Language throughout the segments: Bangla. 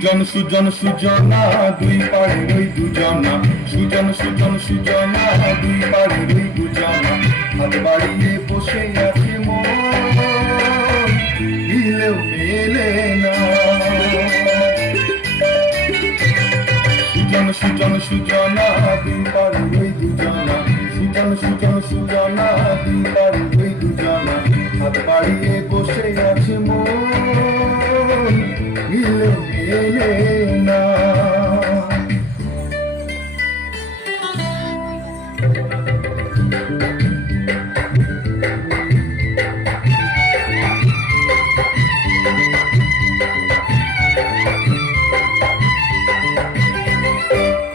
সুজন সুজন সুজনা দুই পাড়ে ওই দুজনা, সুজন সুজন সুজনা দুই পাড়ে ওই দুজনা, হাত বাড়িয়ে বসে আছে মন, মিলেও মেলে না। সুজন সুজন সুজনা দুই পাড়ে ওই দুজনা, সুজন সুজন সুজনা দুই পাড়ে ওই দুজনা, হাত বাড়িয়ে বসে আছে মন, মিলেও মেলে না।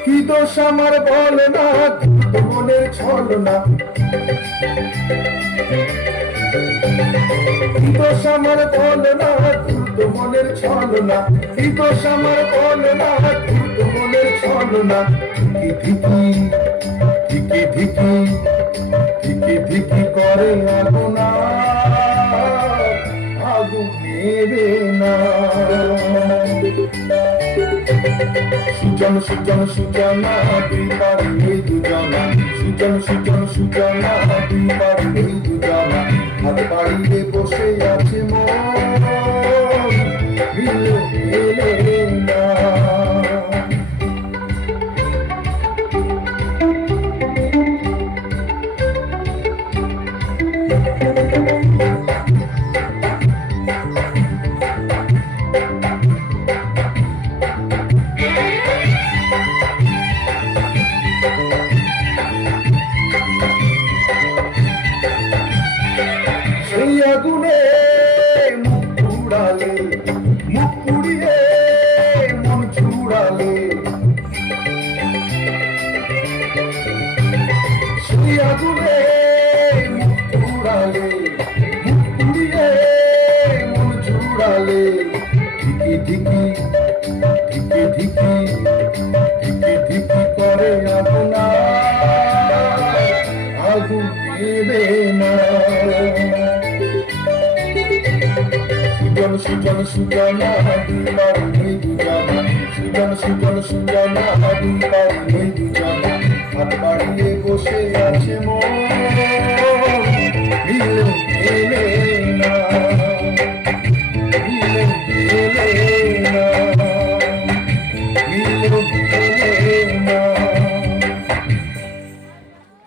কি দোষ আমার বল না, মনের ছল না, কি দোষ আমার বল না, মনের ছল না, কি দোষ আমার বল না, মনের ছল না। ধিকি ধিকি ধিকি ধিকি ধিকি করে আগুনা, আগুন নেবে না। সুজন সুজন সুজনা দুই পাড়ে ওই দুজনা, সুজন সুজন সুজনা দুই পাড়ে ওই দুজনা, হাত বাড়িয়ে বসে আছে মন, মিলেও মেলে না। সেই আগুনে মুখ পুড়ালে, মুখ পুড়িয়ে মন চুড়ালে, সেই আগুনে মুখ পুড়ালে, মুখ পুড়িয়ে মন চুড়ালে। ধিকি ধিকি ধিকি ধিকি ধিকি ধিকি করে আগুনা, আগুন নেবে না। সুজন সুজন সুজনা দুই পাড়ে ওই দুজনা, সুজন সুজন সুজনা দুই পাড়ে ওই দুজনা, হাত বাড়িয়ে বসে আছে মন, মিলেও মেলে